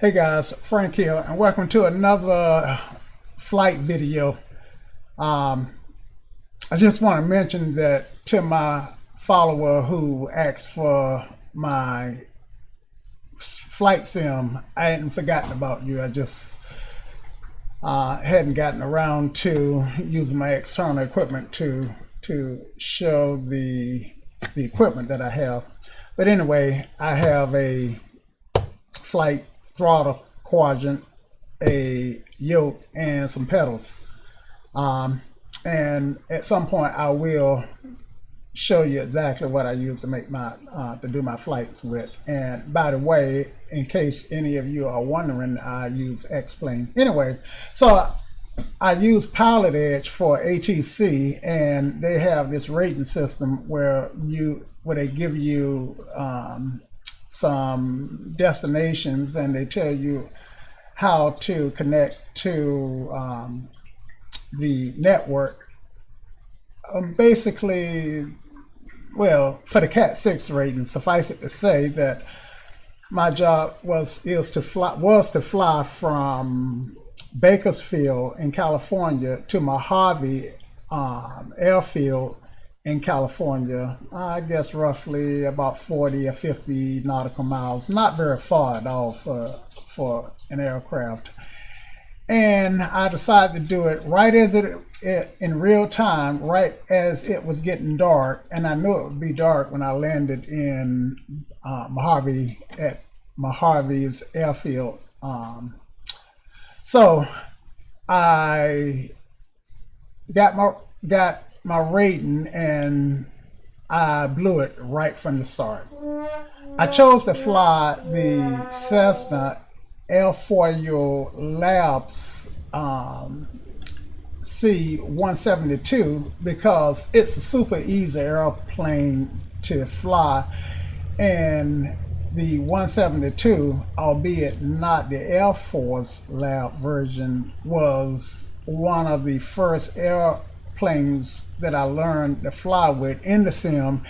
Hey guys, Frank here, and welcome to another flight video. I just want to mention that to my follower who asked for my flight sim, I hadn't forgotten about you. I just hadn't gotten around to using my external equipment to show the equipment that I have. But anyway, I have a flight throttle quadrant, a yoke, and some pedals. And at some point I will show you exactly what I use to make my to do my flights with. And by the way, in case any of you are wondering, I use X-Plane. Anyway, so I use PilotEdge for ATC, and they have this rating system where they give you some destinations, and they tell you how to connect to the network. Basically, well, for the CAT-6 rating, suffice it to say that my job was to fly from Bakersfield in California to Mojave airfield in California. I guess roughly about 40 or 50 nautical miles, not very far at all for an aircraft. And I decided to do it right as it in real time, right as it was getting dark, and I knew it would be dark when I landed in Mojave at Mojave's airfield. So I got my rating, and I blew it right from the start. I chose to fly the Cessna Airfoil Labs C-172 because it's a super easy airplane to fly, and the 172, albeit not the Air Force Lab version, was one of the first airplanes that I learned to fly with in the sim,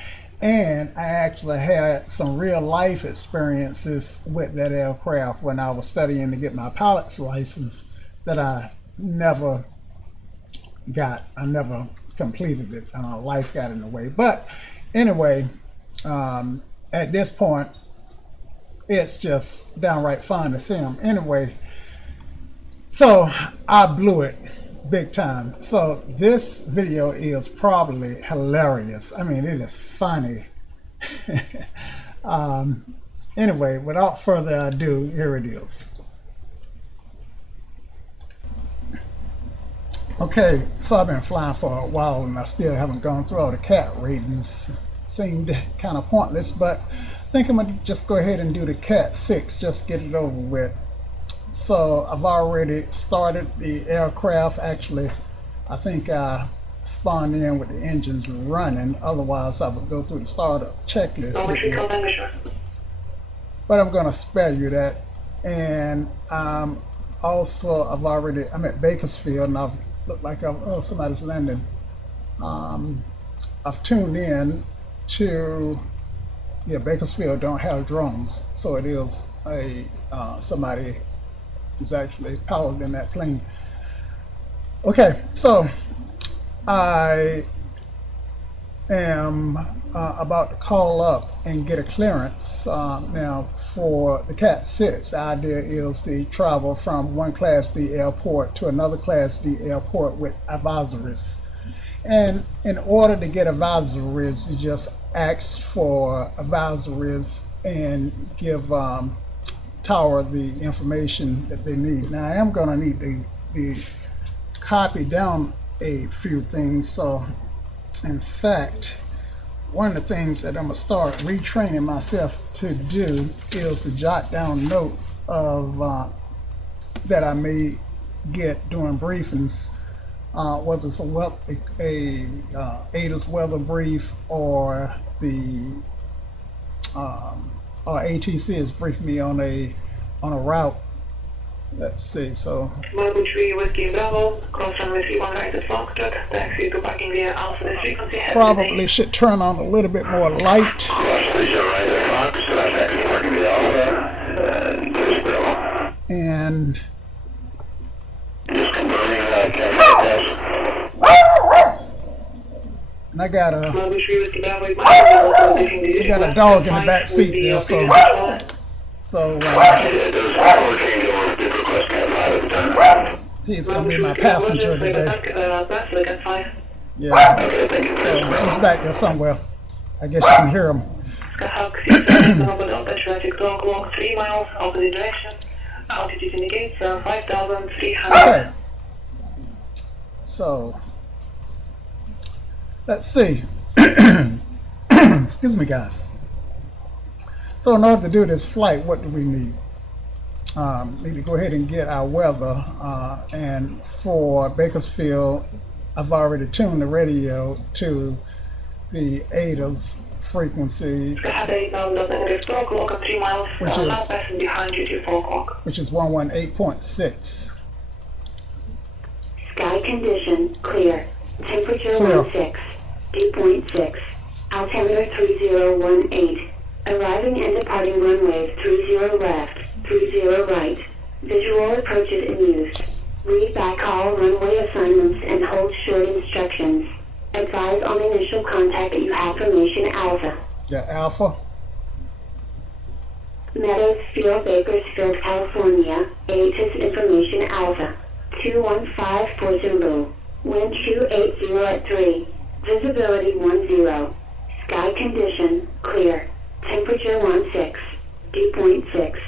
and I actually had some real life experiences with that aircraft when I was studying to get my pilot's license that I never got. I never completed it. Life got in the way. But anyway, at this point, it's just downright fun to sim. Anyway, so I blew it big time. So this video is probably hilarious. I mean, it is funny. Anyway, without further ado, here it is. Okay, so I've been flying for a while, and I still haven't gone through all the CAT ratings. Seemed kind of pointless, but I think I'm gonna just go ahead and do the CAT-6, just get it over with. So I've already started the aircraft. Actually, I think I spawned in with the engines running. Otherwise, I would go through the startup checklist. But I'm going to spare you that. And I'm at Bakersfield, and I've looked like somebody's landing. I've tuned in to Bakersfield don't have drones, so it is somebody is actually piloting that plane. Okay, so I am about to call up and get a clearance. Now for the CAT-6, the idea is to travel from one Class D airport to another Class D airport with advisories. And in order to get advisories, you just ask for advisories and give Tower the information that they need. Now I am going to need to copy down a few things. So in fact, one of the things that I'm going to start retraining myself to do is to jot down notes of that I may get during briefings, whether it's a ATIS weather brief or the ATC has briefed me on a route. Let's see. So probably should turn on a little bit more light. And Just confirming that I got a dog in the back seat there, so he's gonna be my passenger today. Yeah, so he's back there somewhere. I guess you can hear him. .3 miles opposite direction. Altitude indicates 5,300. Okay. So let's see. Excuse me, guys. So in order to do this flight, what do we need? Need to go ahead and get our weather. And for Bakersfield, I've already tuned the radio to the ADA's frequency, which is 118.6. Sky condition clear. Temperature 16. Dew point 6. Altimeter 3018. Arriving and departing runways 30 left, 30 right. Visual approaches in use. Read back all runway assignments and hold short instructions. Advise on initial contact that you have formation Alpha. Yeah, Alpha. Meadows Field, Bakersfield, California. ATIS information Alpha. 215 Zulu. Wind 280 at 3. Visibility 10. Sky condition clear. Temperature 16. Dew point 6.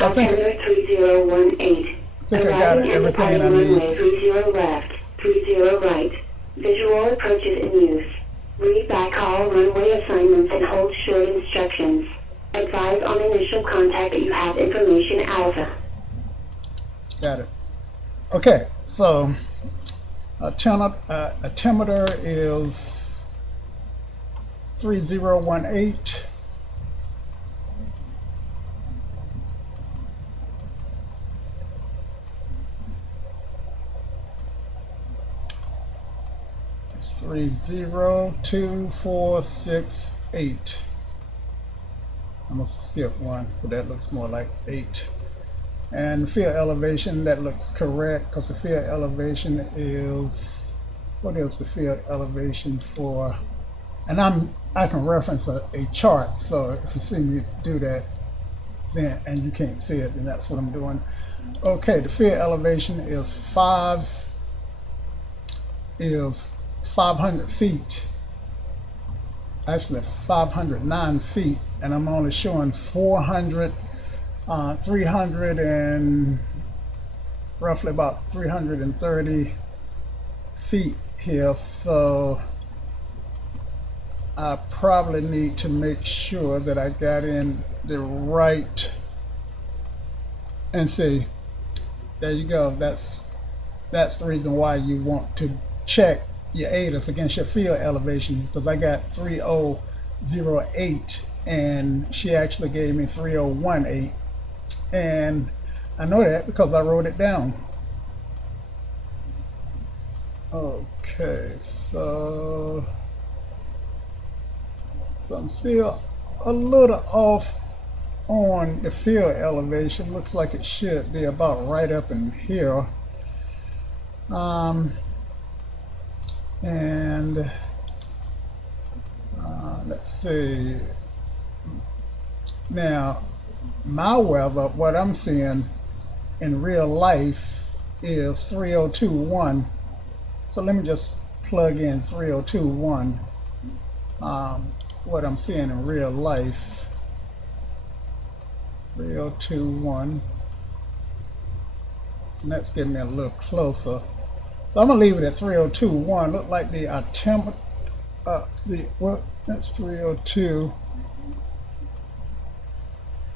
Altimeter 3018. I think I got everything I need. 30 left, 30 right. Visual approaches in use. Read back all runway assignments and hold short instructions. Advise on initial contact that you have information Alpha. Got it. Okay, so altimeter is 3018. It's 302468. I must have skipped one, but that looks more like 8. And field elevation, that looks correct, because the field elevation is, what is the field elevation for? And I can reference a chart, so if you see me do that, then and you can't see it, then that's what I'm doing. Okay, the field elevation is 500 feet. Actually 509 feet, and I'm only showing 300 and roughly about 330 feet here, so I probably need to make sure that I got in the right, and see, there you go, that's the reason why you want to check your ATIS against your field elevation, because I got 3008 and she actually gave me 3018, and I know that because I wrote it down. Okay, so I'm still a little off on the field elevation. Looks like it should be about right up in here. And let's see. Now, my weather, what I'm seeing in real life is 3021. So let me just plug in 3021. What I'm seeing in real life, 3021. And that's getting me a little closer. So I'm gonna leave it at 3021. Look like the altimeter, that's 302,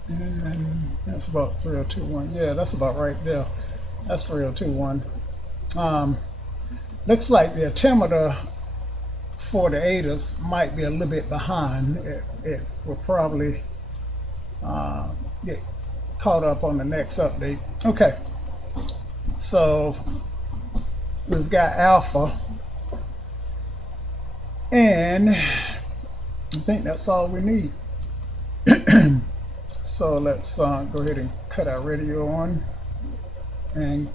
and that's about 3021. Yeah, that's about right there. That's 3021. Looks like the altimeter for the ATIS might be a little bit behind. It will probably get caught up on the next update. Okay, so we've got Alpha, and I think that's all we need. So let's go ahead and cut our radio on. and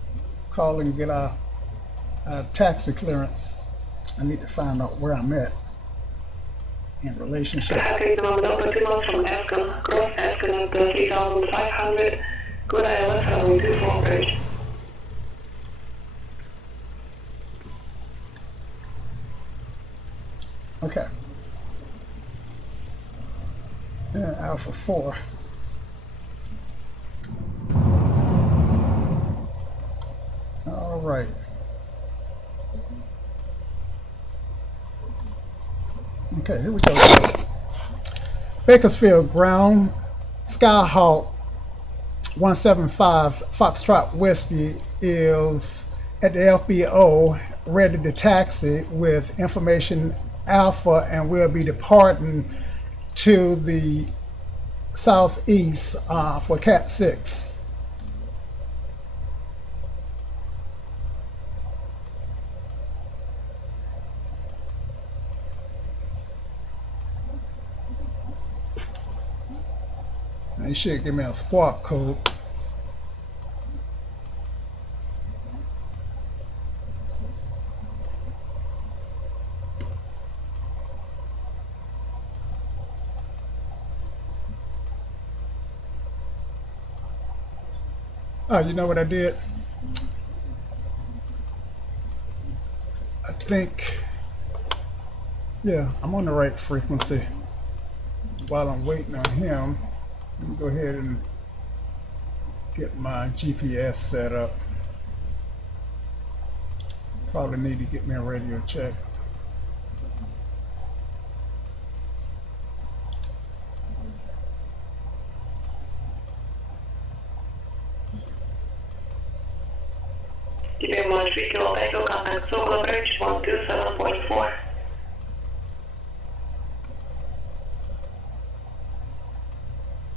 call and get our taxi clearance. I need to find out where I'm at in relationship. Traffic number Delta 2 miles from Ascon, cross Ascon at 3500, good ILS runway 24 bridge. Okay. And Alpha 4. All right. Okay, here we go, guys. Bakersfield ground, Skyhawk 175 Foxtrot Whiskey is at the FBO, ready to taxi with information Alpha, and we'll be departing to the southeast for CAT-6. They should give me a squawk code. Oh, you know what I did? I think, yeah, I'm on the right frequency. While I'm waiting on him, let me go ahead and get my GPS set up. Probably need to get me a radio check. KBFL 3 Kilo Echo, contact Solar Bridge 127.4.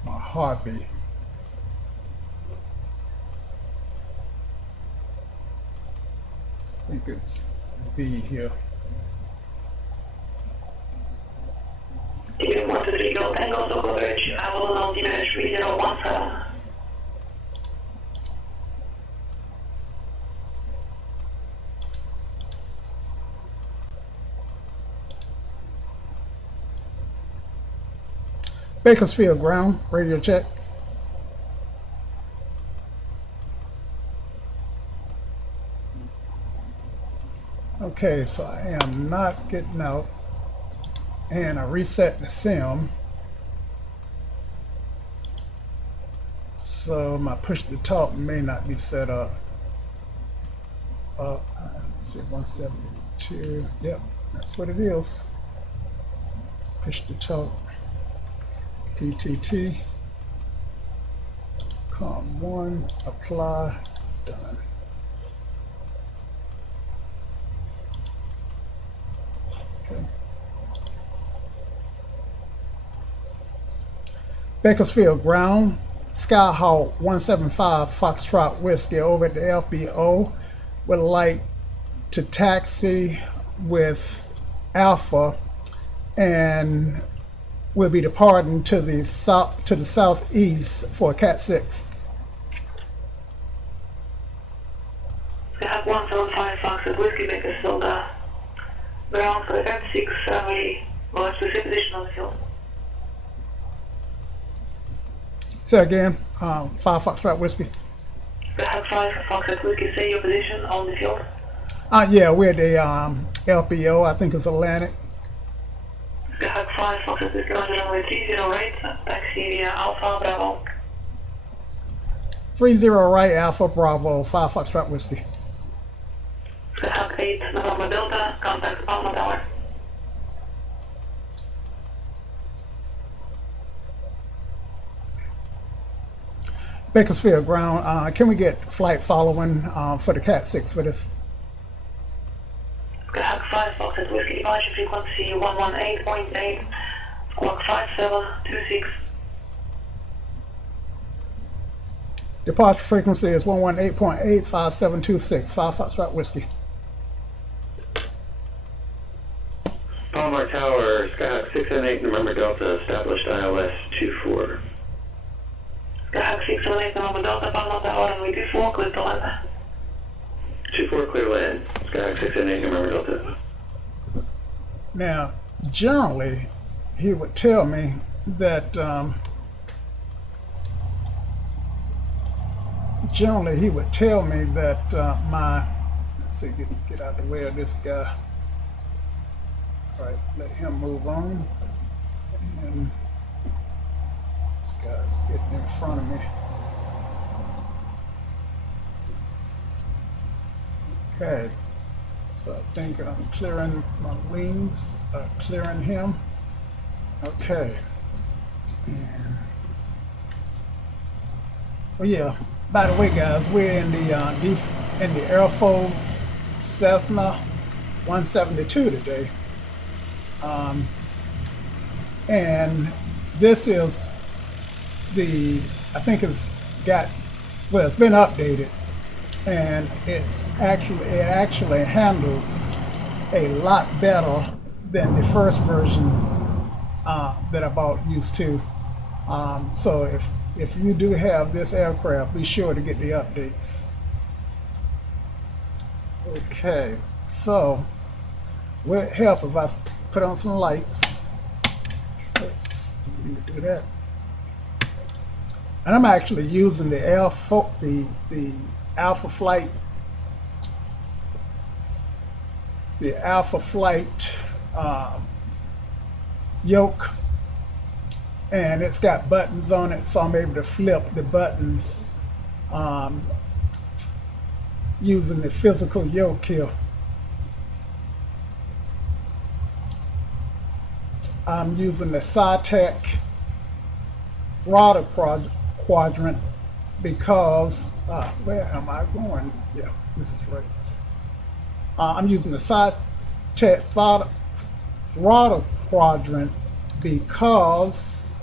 My heartbeat. I think it's V here. KBFL 3 Kilo Echo, Solar Bridge, I will announce GPS 3017. Bakersfield ground, radio check. Okay, so I am not getting out, and I reset the sim. So my push to talk may not be set up. Let's see, 172. Yep, that's what it is. Push to talk. PTT. COM1. Apply. Done. Okay. Bakersfield ground, Skyhawk 175 Foxtrot Whiskey over at the FBO. Would like to taxi with Alpha, and we'll be departing to the southeast for CAT-6. Skyhawk 175 Foxtrot Whiskey, Bakersfield ground for the CAT-6 runway, more specific position on the field. Say again, 5 Foxtrot Whiskey. Skyhawk 5 Foxtrot Whiskey, say your position on the field. Yeah, we're at the LPO, I think it's Atlantic. Skyhawk 5 Foxtrot Whiskey, runway 30 right, taxi via Alpha Bravo. 30 right, Alpha Bravo, 5 Foxtrot Whiskey. Skyhawk 8 November Delta, contact Alpha Tower. Bakersfield ground, can we get flight following for the CAT-6 for this? Skyhawk 5 Foxtrot Whiskey, departure frequency 118.8, squawk 5726. Departure frequency is 118.8, 5726, 5 Foxtrot Whiskey. Palomar Tower, Skyhawk 6 and 8, November Delta, established ILS 24. Skyhawk KMHV 6 November Delta, Palma Tower, with 4 clear to land. 24 clear land. KMHV 6 November Delta. Now, generally, he would tell me that my, let's see, get out of the way of this guy. All right, let him move on. And this guy's getting in front of me. Okay, so I think I'm clearing my wings, clearing him. Okay, and well, yeah. By the way, guys, we're in the Air Force Cessna 172 today, and this is I think it's been updated, and it actually handles a lot better than the first version that I bought used to. So if you do have this aircraft, be sure to get the updates. Okay, so will it help if I put on some lights? Let's do that. And I'm actually using the Alpha Flight yoke, and it's got buttons on it, so I'm able to flip the buttons using the physical yoke here. I'm using the SciTech throttle quadrant because where am I going? Yeah, this is right. I'm using the SciTech throttle quadrant because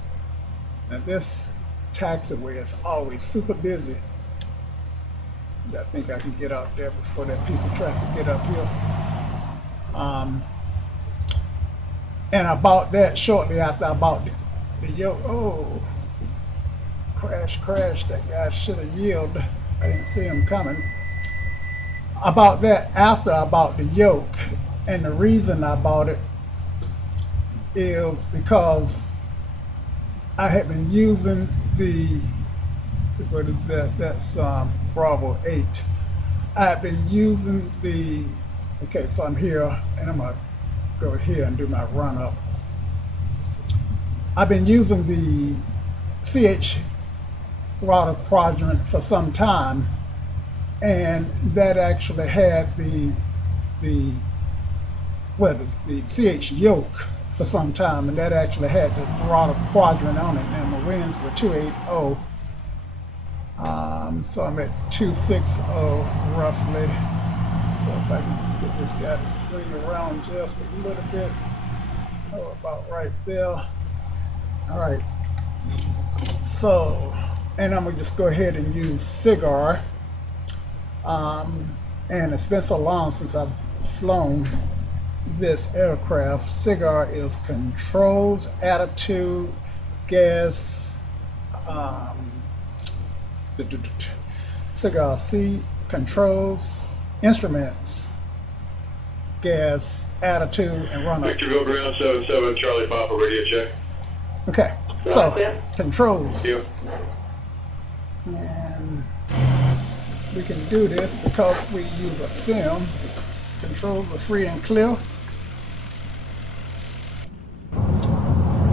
now this taxiway is always super busy. I think I can get out there before that piece of traffic get up here. And I bought that shortly after I bought the yoke. Oh, crash. That guy should have yielded. I didn't see him coming. I bought that after I bought the yoke. And the reason I bought it is because I had been using what is that? That's Bravo 8. I had been using okay, so I'm here, and I'm gonna go here and do my run up. I've been using the CH throttle quadrant for some time, and that actually had the CH yoke for some time, and that actually had the throttle quadrant on it, and my winds were 280. So I'm at 260 roughly. So if I can get this guy to swing around just a little bit, about right there. All right. So, and I'm gonna just go ahead and use Cigar. And it's been so long since I've flown this aircraft. Cigar is controls, attitude, gas, Cigar C, controls, instruments, gas, attitude, and run up. Victor Go ground 77 Charlie Papa radio check. Okay, so controls. Thank you. And we can do this because we use a sim. Controls are free and clear.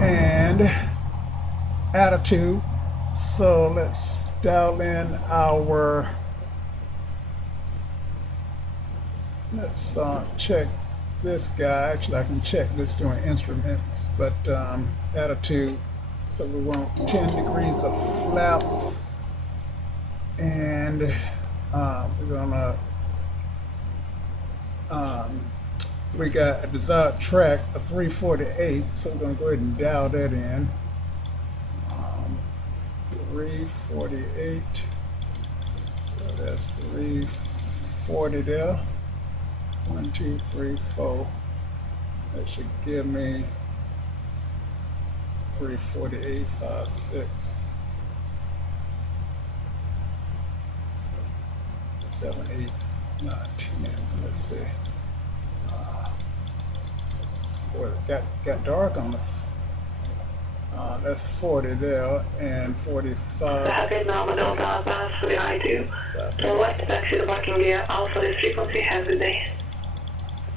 And attitude. So let's dial in our, let's check this guy. Actually, I can check this doing instruments, but attitude. So we want 10 degrees of flaps, and we're gonna we got a desired track of 348, so we're gonna go ahead and dial that in. 348, so that's 340 there. 1, 2, 3, 4. That should give me 348, 5, 6. 7, 8, 9, 10. Let's see. Boy, it got dark on us. That's 40 there, and 45. Traffic normal Delta advance for the I-2. Select taxi to parking via Alpha this frequency. Have a good day.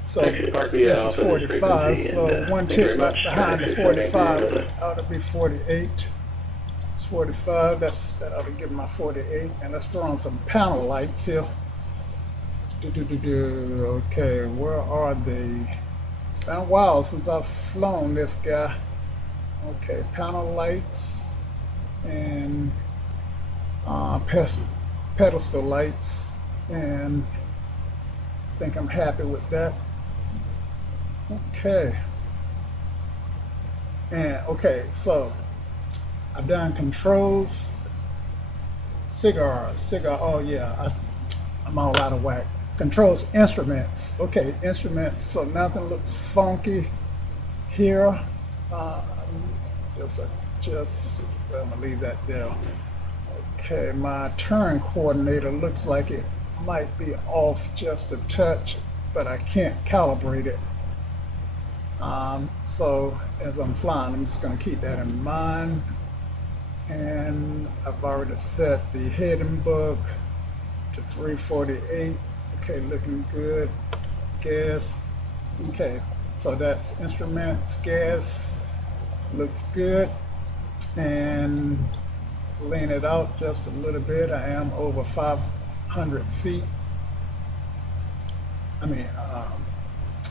So this is 45, so one tip right behind the 45 ought to be 48. It's 45, that ought to give my 48. And let's throw on some panel lights here. Okay, where are they? It's been a while since I've flown this guy. Okay, panel lights and pedestal lights, and I think I'm happy with that. Okay, and okay, so I've done controls, cigar. Oh yeah, I'm all out of whack. Controls, instruments. Okay, instruments. So nothing looks funky here. Just I'm gonna leave that there. Okay, my turn coordinator looks like it might be off just a touch, but I can't calibrate it. So as I'm flying, I'm just going to keep that in mind. And I've already set the heading book to 348. Okay, looking good. Gas. Okay, so that's instruments, gas. Looks good. And lean it out just a little bit. I am over 500 feet.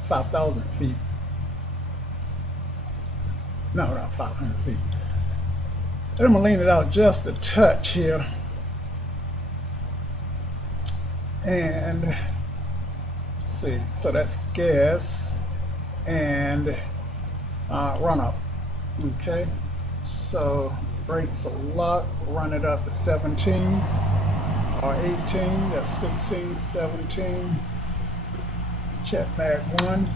5,000 feet. No, not 500 feet. And I'm gonna lean it out just a touch here. And let's see, so that's gas and run up. Okay, so brakes a lot, run it up to 17 or 18, that's 16, 17. Check mag 1,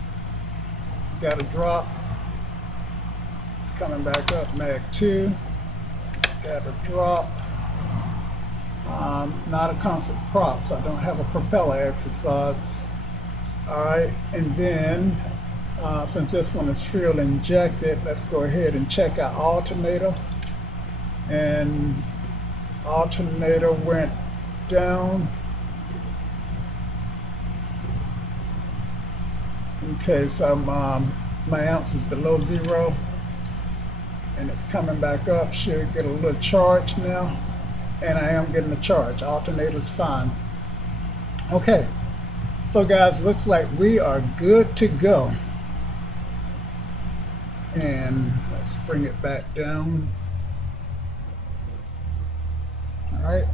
got a drop. It's coming back up, mag 2, got a drop. Not a constant prop, so I don't have a propeller exercise. All right, and then since this one is fuel injected, let's go ahead and check our alternator. And alternator went down. Okay, so my ounce is below 0, and it's coming back up. Should get a little charge now, and I am getting a charge. Alternator's fine. Okay, so guys, looks like we are good to go. And let's bring it back down. All right,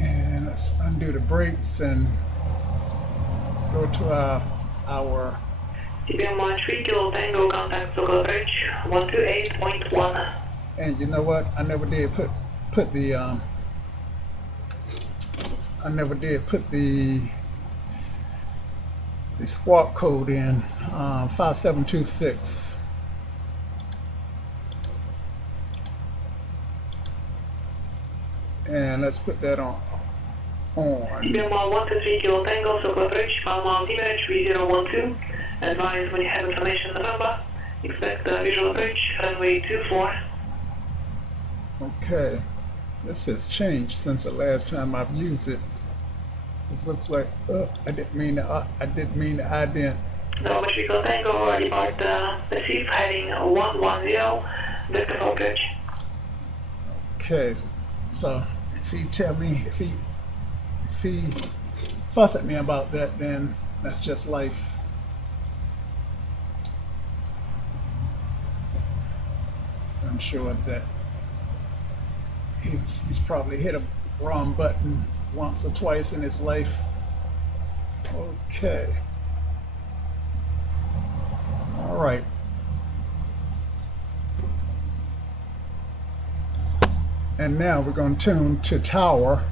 and let's undo the brakes and go to our CBM 13 Kilo Tango contact local approach 128.1. And you know what? I never did put the squawk code in 5726. And let's put that on. CBM 123 Kilo Tango local approach Palma KMHV 012. Advise when you have information on the number. Expect the visual approach runway 24. Okay, this has changed since the last time I've used it. It looks like I didn't mean to ident. November Kilo Tango depart receive heading 110 vector for approach. Okay, so if he fuss at me about that, then that's just life. I'm sure that he's probably hit a wrong button once or twice in his life. Okay. All right. And now we're going to tune to tower.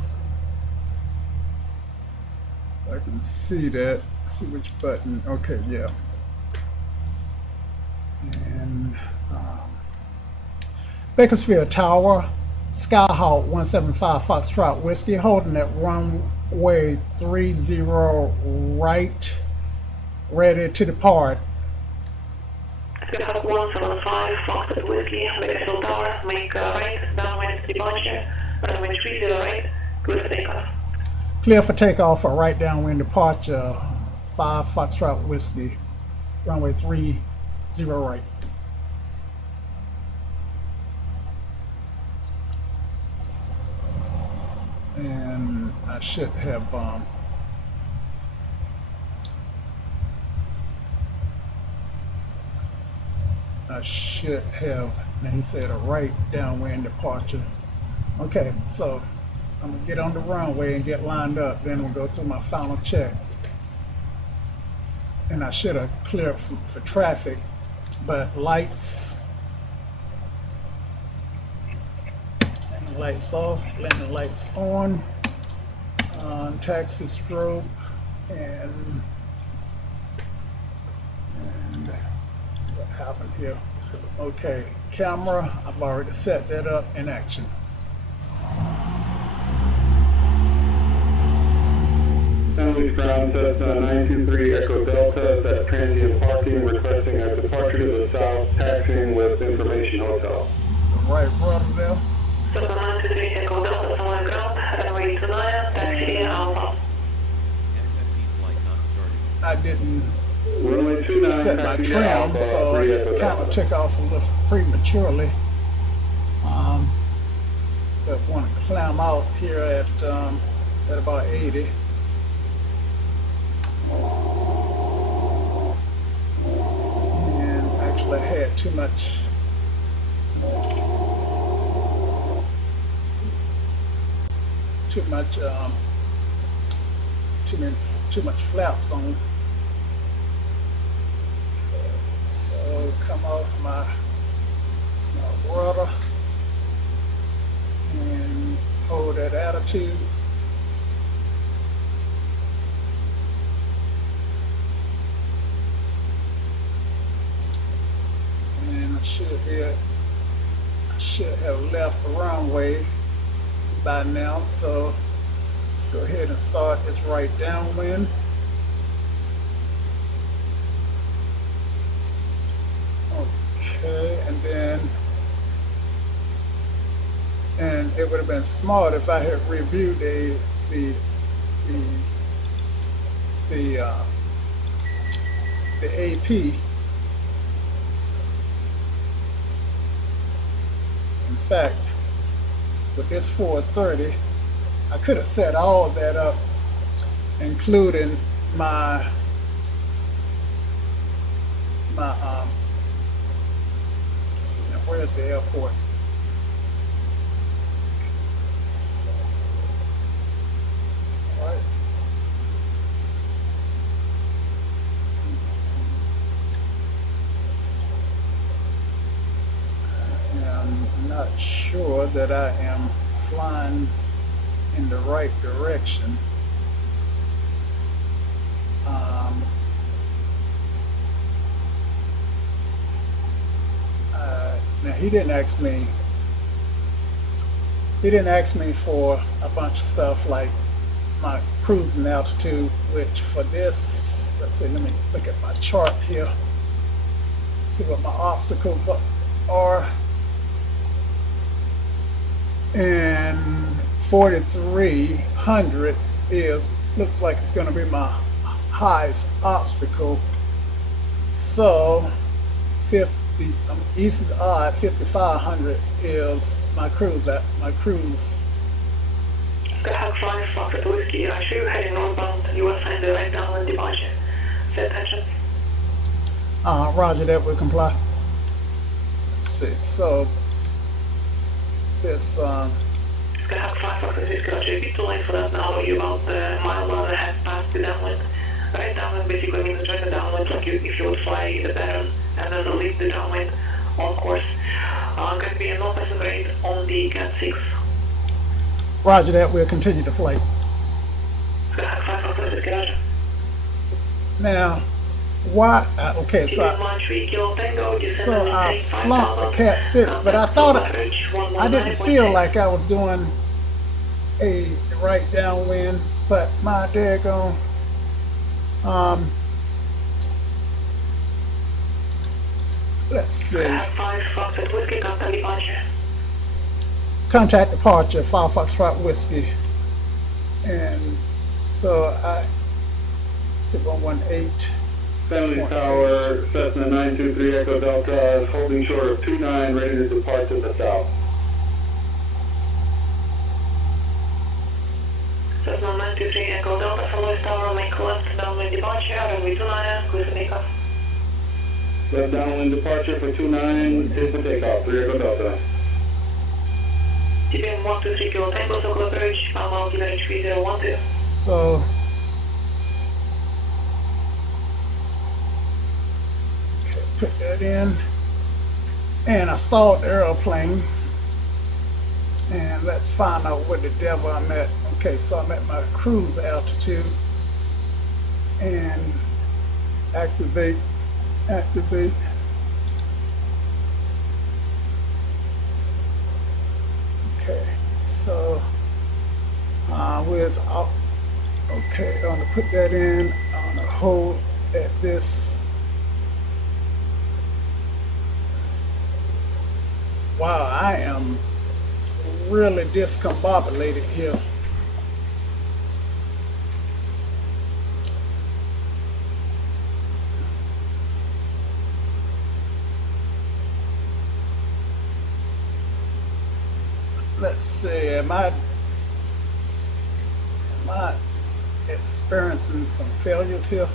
I can see that. See which button. Okay, yeah. And Bakersfield Tower, Skyhawk 175 Foxtrot Whiskey, holding at runway 30 right, ready to depart. Skyhawk 175 Foxtrot Whiskey, KBFL Tower, make right, downwind departure, runway 30 right, good for takeoff. Clear for takeoff for right downwind departure, 5 Foxtrot Whiskey, runway 30 right. And I should have now he said a right downwind departure. Okay, so I'm gonna get on the runway and get lined up, then we'll go through my final check. And I should have cleared for traffic, but lights off, landing lights on, taxi strobe, and what happened here? Okay, camera, I've already set that up in action. San Luis Ground Cessna 923 Echo Delta, that's transient parking, requesting a departure to the south, taxiing with Information Hotel. Right brother there. Cessna 923 Echo Delta, San Luis Ground, runway 29, taxi Alpha. I didn't Runway 29, set my taxi trim, Alpha, so 3 it Echo kind of Delta. took off a little prematurely. But want to climb out here at about 80. And actually I had too much flaps on. So come off my rudder and hold that attitude. And I should have left the runway by now, so let's go ahead and start this right downwind. Okay, and it would have been smart if I had reviewed the AP. In fact, with this 430, I could have set all of that up, including my see, now where's the airport? All right. I'm not sure that I am flying in the right direction. Now he didn't ask me for a bunch of stuff like my cruising altitude, which for this, let's see, let me look at my chart here, see what my obstacles are. And 4,300 looks like it's going to be my highest obstacle. So 50 east is odd, 5,500 is my cruise. Skyhawk 5 Foxtrot Whiskey, I show you heading northbound. You will find the right downwind departure. Set attention. Roger that, will comply. Let's see, so this Skyhawk 5 Foxtrot Whiskey, Roger, be too late for that now. You're about a mile and a half past the downwind. Right downwind basically means join the downwind like if you would fly the pattern and then leave the downwind on course. Going to be a no passing rate on the CAT-6. Roger that, we'll continue the flight. Skyhawk 5 Foxtrot Whiskey, Roger. Now, why? Okay, so I flunked the CAT-6, but I thought I didn't feel like I was doing a right downwind, but my daggone let's see. Contact departure, 5 Foxtrot Whiskey. And so I see 118. Family Tower, Cessna 923 Echo Delta is holding short of 29, ready to depart to the south. Cessna 923 Echo Delta, Family Tower, make left downwind departure, runway 29, clear for takeoff. Left downwind departure for 29, clear for takeoff, 3 Echo Delta. TPM 123 Kilo Tango, Circle Approach, Palma KBFL 012. So okay, put that in, and I stalled the airplane, and let's find out where the devil I'm at. Okay, so I'm at my cruise altitude, and activate. Okay, so where's out? Okay, I'm gonna put that in. I'm gonna hold at this. Wow, I am really discombobulated here. Let's see, am I experiencing some failures here?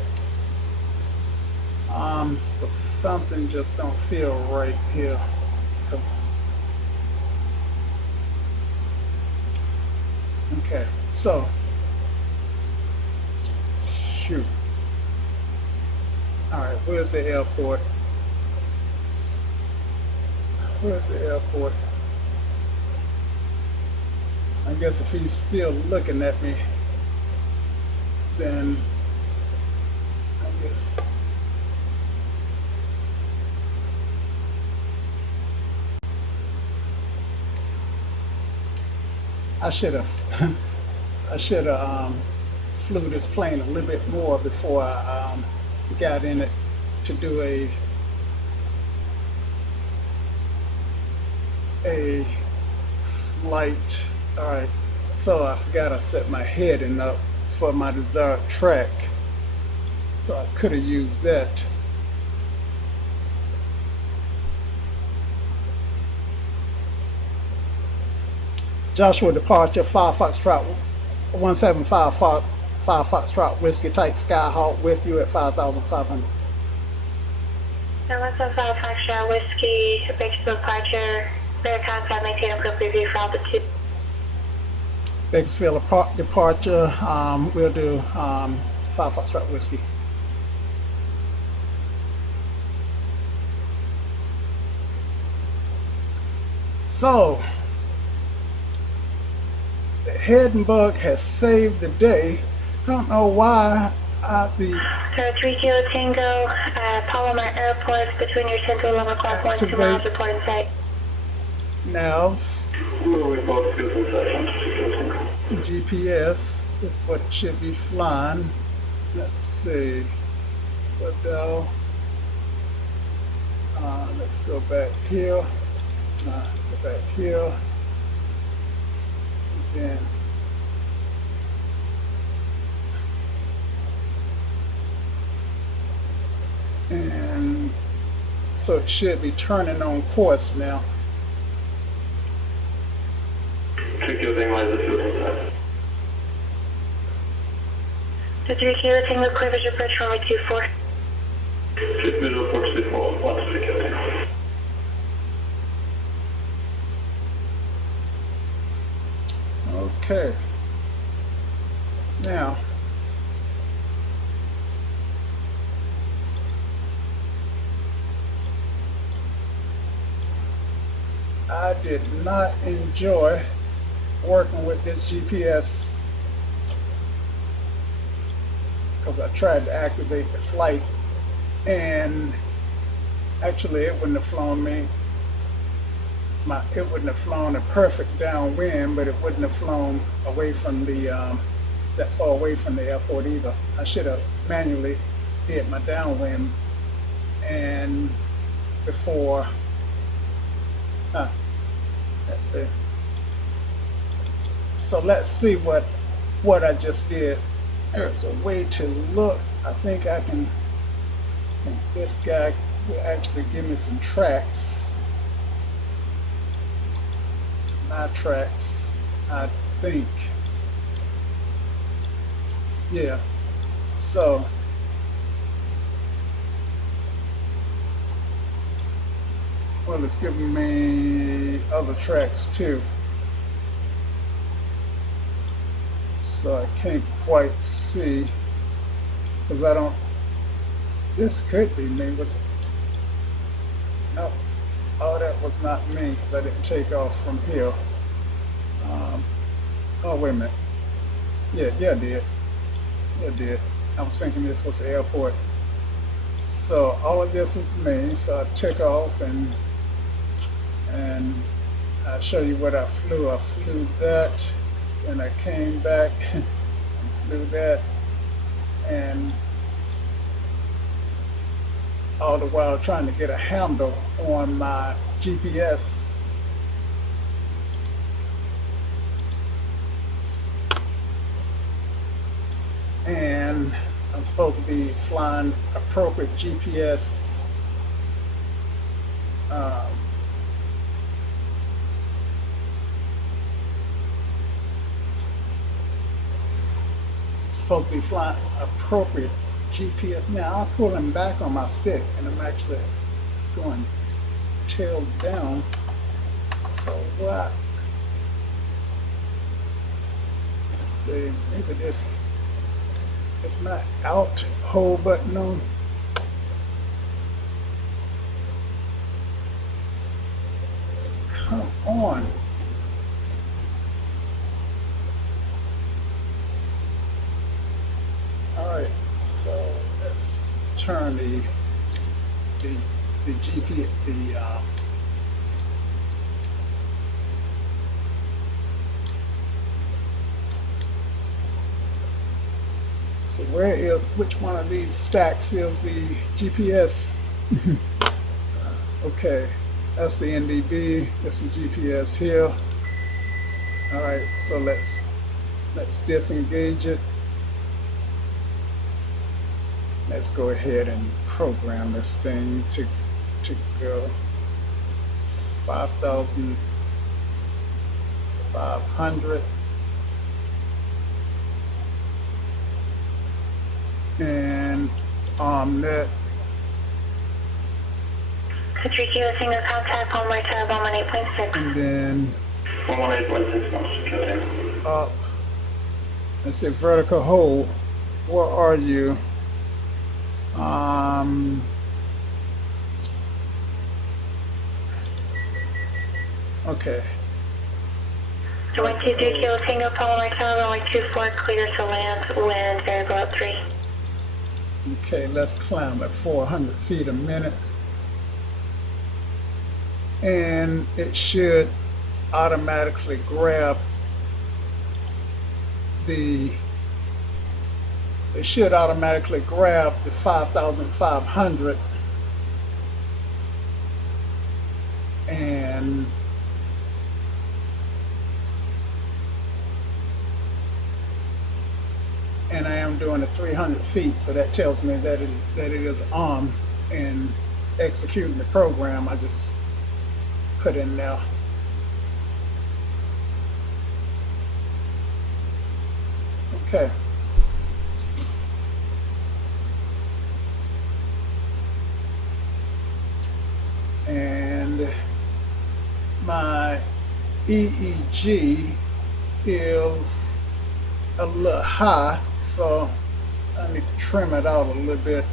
But something just don't feel right here. Okay, so shoot. All right, where's the airport? Where's the airport? I guess if he's still looking at me, then I guess I should have flew this plane a little bit more before I got in it to do a flight. All right, so I forgot I set my heading up for my desired track, so I could have used that. Joshua departure, 5 Foxtrot 175 5 Foxtrot Whiskey, type Skyhawk with you at 5,500. 175 Foxtrot Whiskey, Bakersfield departure, bear contact, maintain a quick review for altitude. Bakersfield departure, we'll do 5 Foxtrot Whiskey. So, the heading bug has saved the day. Don't know why the 3 Kilo Tango, Palomar Airport, between your 10 to 11 o'clock, 1 2 miles, reporting site. nav. GPS is what it should be flying. Let's see. Liddell. Let's go back here. Go back here. Again. And so it should be turning on course now. The 3 Kilo Tango, clear visual approach runway 24. Visual approach 24, 1 3 Kilo Tango. Okay. Now, I did not enjoy working with this GPS because I tried to activate the flight and actually it wouldn't have flown me. It wouldn't have flown a perfect downwind, but it wouldn't have flown away from the that far away from the airport either. I should have manually did my downwind and before. Let's see. So let's see what I just did. There's a way to look. I think this guy will actually give me some tracks. My tracks, I think. Yeah. So well, it's giving me other tracks too. So I can't quite see because I don't. This could be me. Was it? No. Oh, that was not me because I didn't take off from here. Oh, wait a minute. Yeah, I did. Yeah, I did. I was thinking this was the airport. So all of this is me. So I took off and I'll show you what I flew. I flew that, and I came back and flew that, and all the while trying to get a handle on my GPS. And I'm supposed to be flying appropriate GPS supposed to be flying appropriate GPS. Now I'm pulling back on my stick and I'm actually going tails down. So what? Let's see, maybe this is my out hold button on. Come on. Alright, so let's turn the GPS, so which one of these stacks is the GPS? Okay, that's the NDB, that's the GPS here. Alright, so let's disengage it. Let's go ahead and program this thing to go 5,500 and net. 3 Kilo single contact, Palmer Tower, 118.6. And then 118.6, up. Let's say vertical hold. Where are you? Okay. 123 Kilo Tango, Palmer Tower, runway 24, clear to land, wind variable at 3. Okay, let's climb at 400 feet a minute. And it should automatically grab the 5,500 and I am doing the 300 feet, so that tells me that it is on and executing the program I just put in there. Okay. And my EEG is a little high, so I need to trim it out a little bit.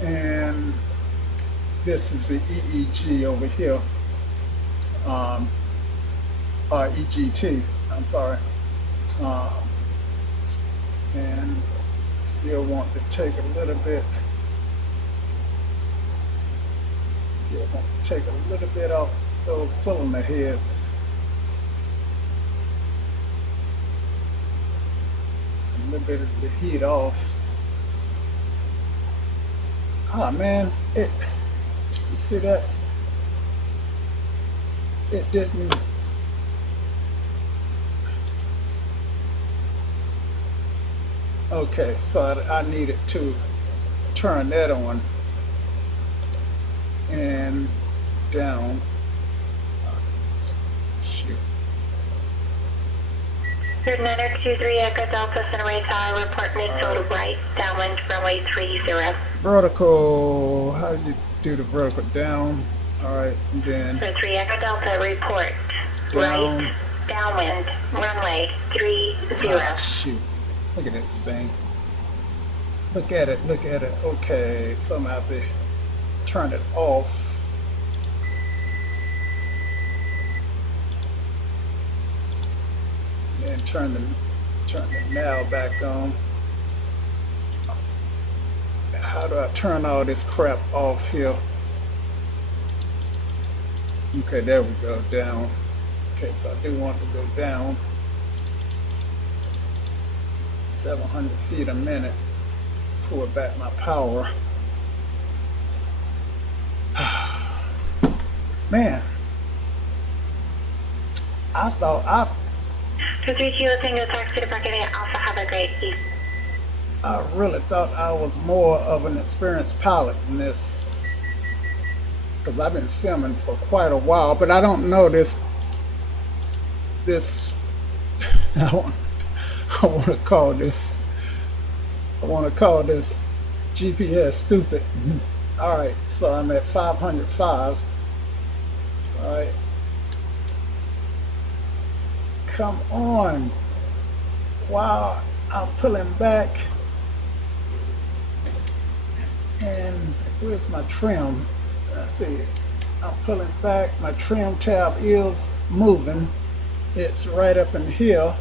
And this is the EEG over here, EGT, I'm sorry. and still want to take a little bit. Still want to take a little bit off those cylinder heads. A little bit of the heat off. Ah man, you see that? It didn't. Okay, so I needed to turn that on and down. Shoot. Third 923 Echo Delta Center Way Tower, report mid-field right, downwind runway 30. Vertical, how do you do the vertical? Down, alright, and then... So 3 Echo Delta, report down. right, downwind, runway 30. Ah, shoot, look at this thing. Look at it, look at it. Okay, so I'm gonna have to turn it off. And turn the nav back on. How do I turn all this crap off here? Okay, there we go, down. Okay, so I do want to go down 700 feet a minute. Pull back my power. Man, I thought So 3 Kilo Tango, taxi to Bucket Alpha, have a great evening. I really thought I was more of an experienced pilot than this, because I've been simming for quite a while, but I don't know this I want to call this GPS stupid. All right, so I'm at 505. All right, come on. Wow, I'm pulling back. And where's my trim? Let's see. I'm pulling back. My trim tab is moving. It's right up in here.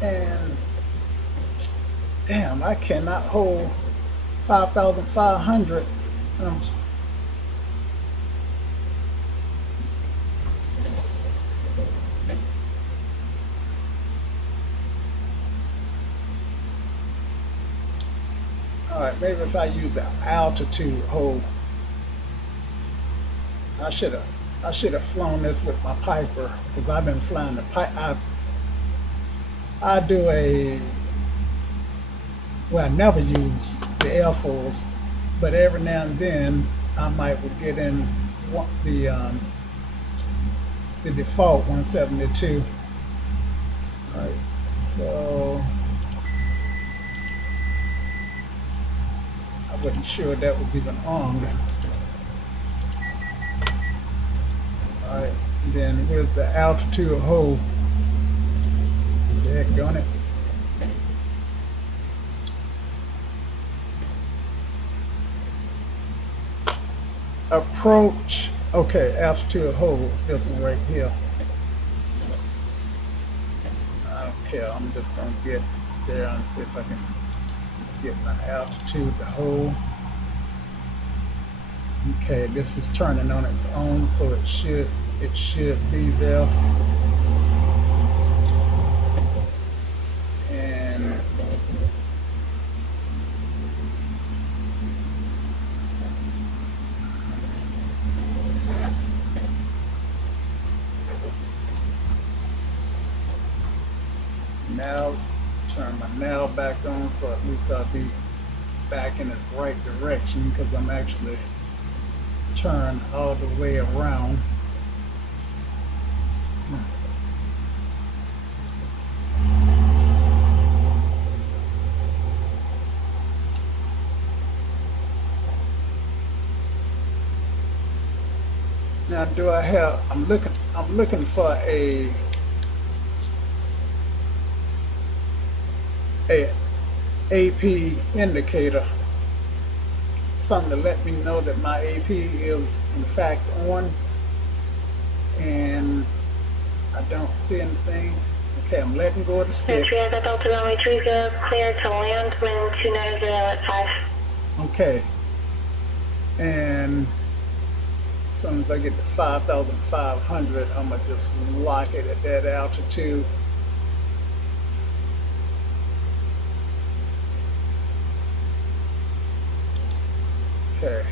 And damn, I cannot hold 5,500. Alright, maybe if I use the altitude hold. I should have flown this with my Piper, because I've been flying the Piper. I do I never use the Air Force, but every now and then I might get in the default 172. All right, so I wasn't sure that was even on. All right, and then where's the altitude hold? Daggone it. Approach. Okay, altitude holds. This one right here. I don't care. I'm just gonna get there and see if I can get my altitude to hold. Okay, this is turning on its own, so it should be there. And now turn my nav back on, so at least I'll be back in the right direction, because I'm actually turned all the way around. Now, do I have? I'm looking for a AP indicator, something to let me know that my AP is in fact on, and I don't see anything. Okay, I'm letting go of the stick. Century Echo Delta runway 30, clear to land, wind 290 at 5. Okay, and as soon as I get to 5,500, I'm gonna just lock it at that altitude. Okay,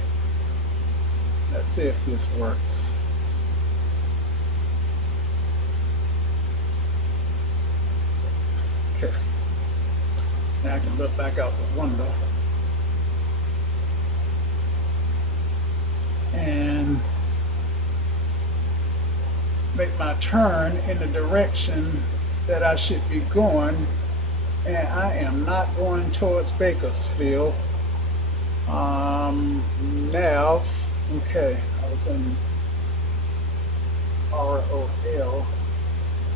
let's see if this works. Okay, now I can look back out the window and make my turn in the direction that I should be going, and I am not going towards Bakersfield. Now, okay, I was in ROL.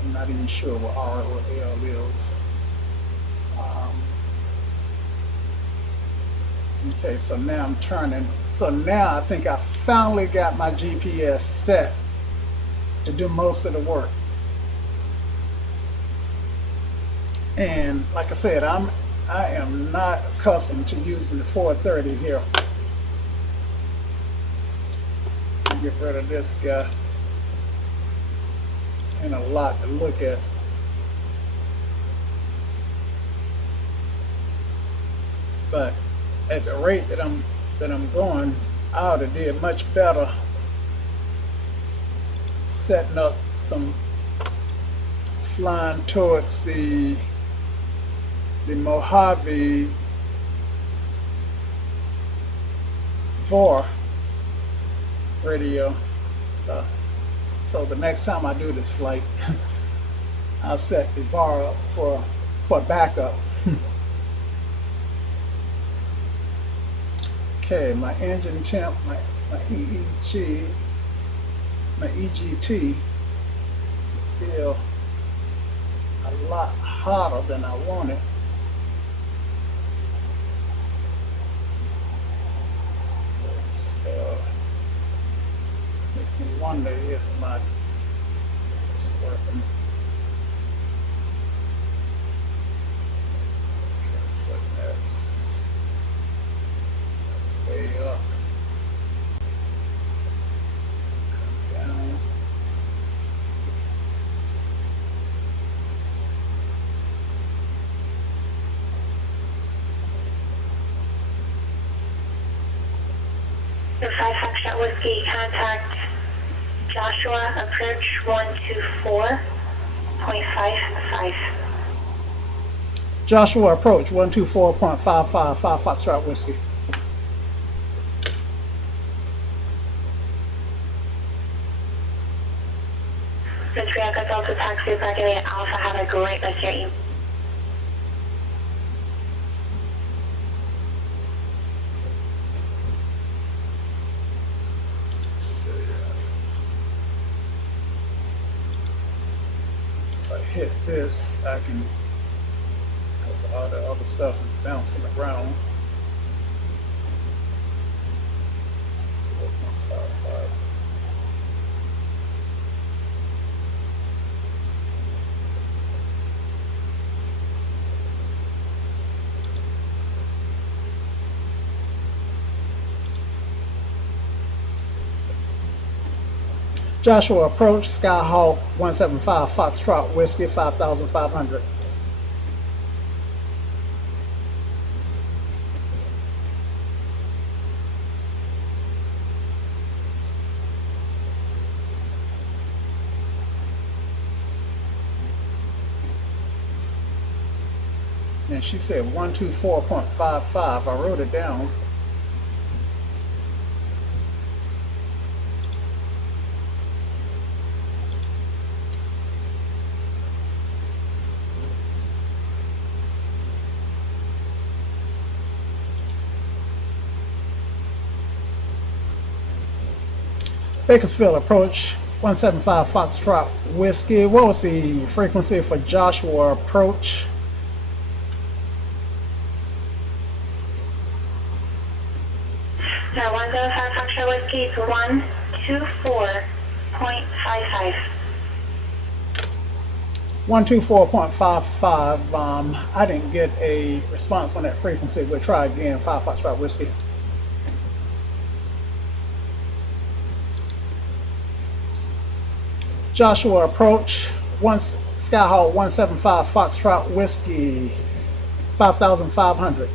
I'm not even sure what ROL is. Okay, so now I'm turning. So now I think I finally got my GPS set to do most of the work. And like I said, I am not accustomed to using the 430 here. Get rid of this guy. And a lot to look at. But at the rate that I'm going, I ought to did much better setting up some flying towards the Mojave VOR radio. So the next time I do this flight, I'll set the VOR up for backup. Okay, my engine temp, my EEG, my EGT is still a lot hotter than I wanted. So makes me wonder if my it's working. Okay, so that's way up. Come down. The 5 Foxtrot Whiskey, contact Joshua, approach 124.55. Joshua, approach 124.55, 5 Foxtrot Whiskey. Century Echo Delta Taxi, parking at Alpha. Have a great rest of your evening. If I hit this, I can, because all the other stuff is bouncing around. 4.55. Joshua, approach Skyhawk 175 Foxtrot Whiskey 5,500. And she said 124.55. I wrote it down. Bakersfield, approach 175 Foxtrot Whiskey. What was the frequency for Joshua approach? Now 175 Foxtrot Whiskey is 124.55. 124.55. I didn't get a response on that frequency. We'll try again. 5 Foxtrot Whiskey. Joshua approach. Skyhawk 175 Foxtrot Whiskey. 5,500.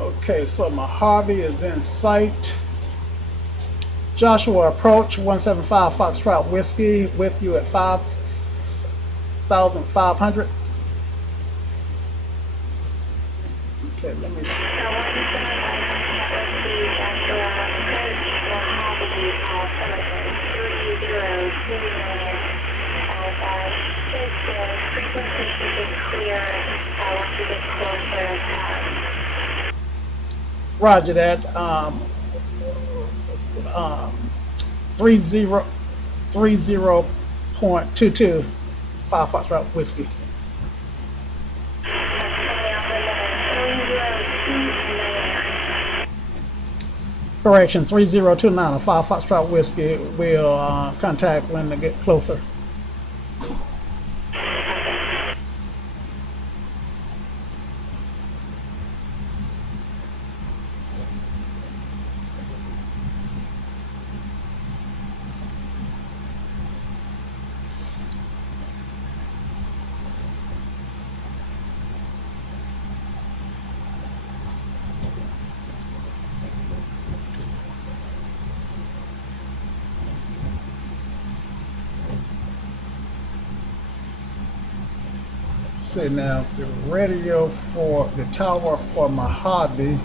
Okay, so Mojave is in sight. Joshua approach 175 Foxtrot Whiskey with you at 5,500. Okay, let me see. Roger that. 30.22 5 Foxtrot Whiskey. Correction, 3029 of 5 Foxtrot Whiskey. Will contact when they get closer. See now, the radio for the tower for Mojave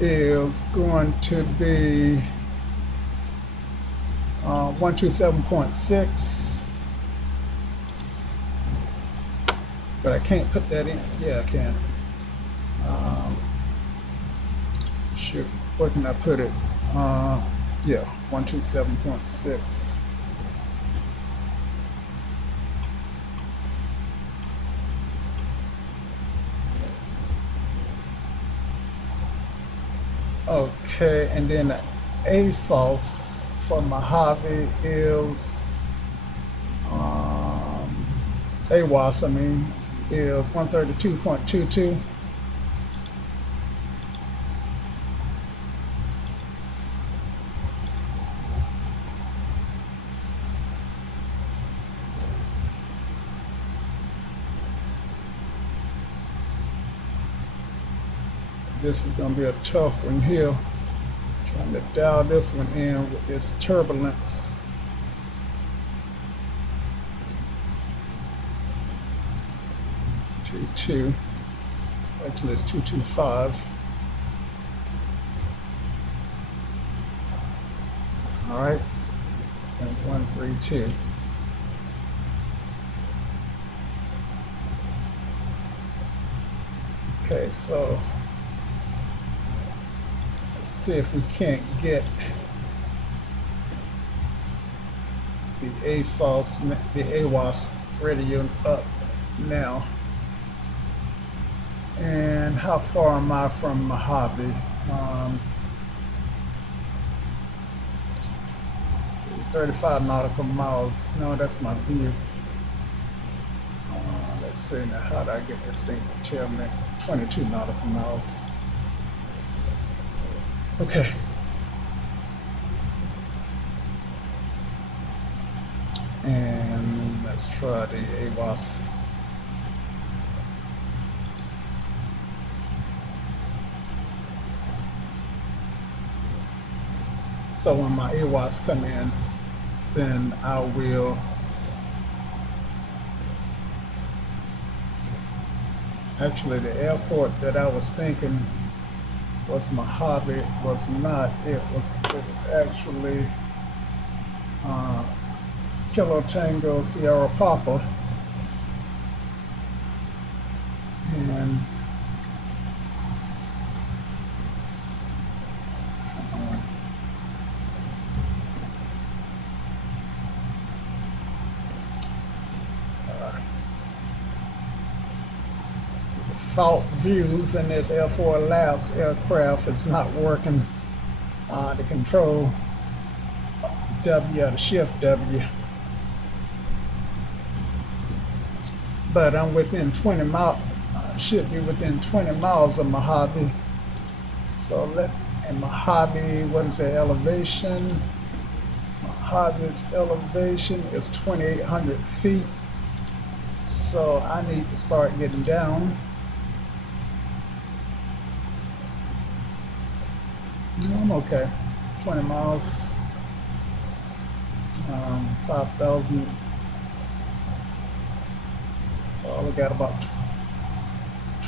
is going to be 127.6, but I can't put that in. Yeah, I can. Shoot, where can I put it? Yeah, 127.6. Okay, and then the ASOS for Mojave is AWAS, I mean, is 132.22. This is going to be a tough one here. Trying to dial this one in with this turbulence. Two. Actually, it's 225. All right, and 132. Okay, so let's see if we can't get the ASOS, the AWAS radio up now. And how far am I from Mojave? 35 nautical miles. No, that's my view. Let's see now, how do I get this thing to tell me? 22 nautical miles. Okay. And let's try the AWAS. So when my AWAS come in, then I will actually the airport that I was thinking was Mojave. It was not. It was actually Kilo Tango Sierra Papa. And fault views in this L4 Labs aircraft is not working. The control W, the shift W. But I'm within 20 miles, should be within 20 miles of Mojave. So and Mojave, what is the elevation? Mojave's elevation is 2,800 feet. So I need to start getting down. No, I'm okay. 20 miles, 5,000. So we got about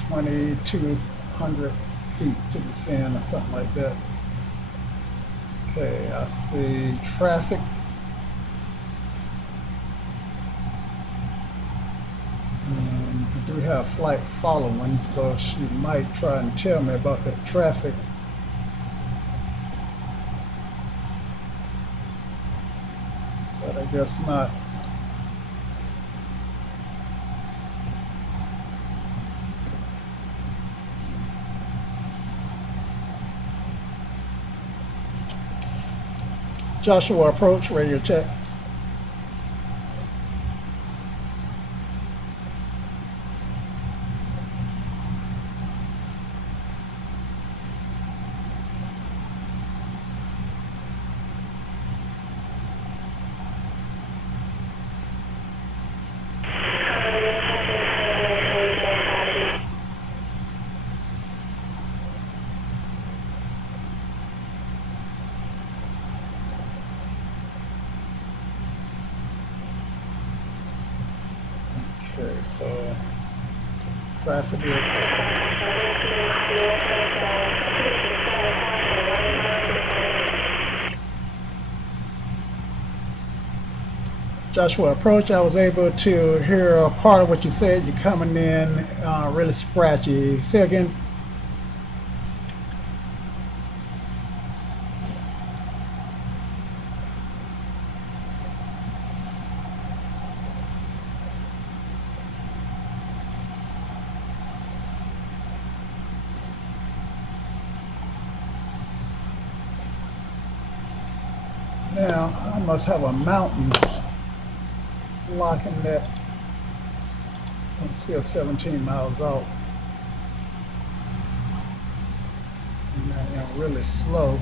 2,200 feet to descend or something like that. Okay, I see traffic. I do have flight following, so she might try and tell me about that traffic. But I guess not. Joshua approach, radio check. Okay, so traffic is Joshua approach. I was able to hear a part of what you said. You're coming in really scratchy. Say again. Now, I must have a mountain blocking that. I'm still 17 miles out. And I am really slow.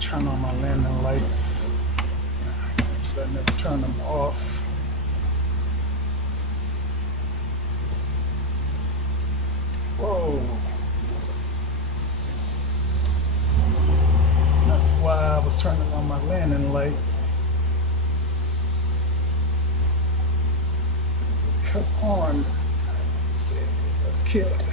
Turn on my landing lights. So I never turn them off. Whoa. That's why I was turning on my landing lights. Come on. Let's see. Let's kill it.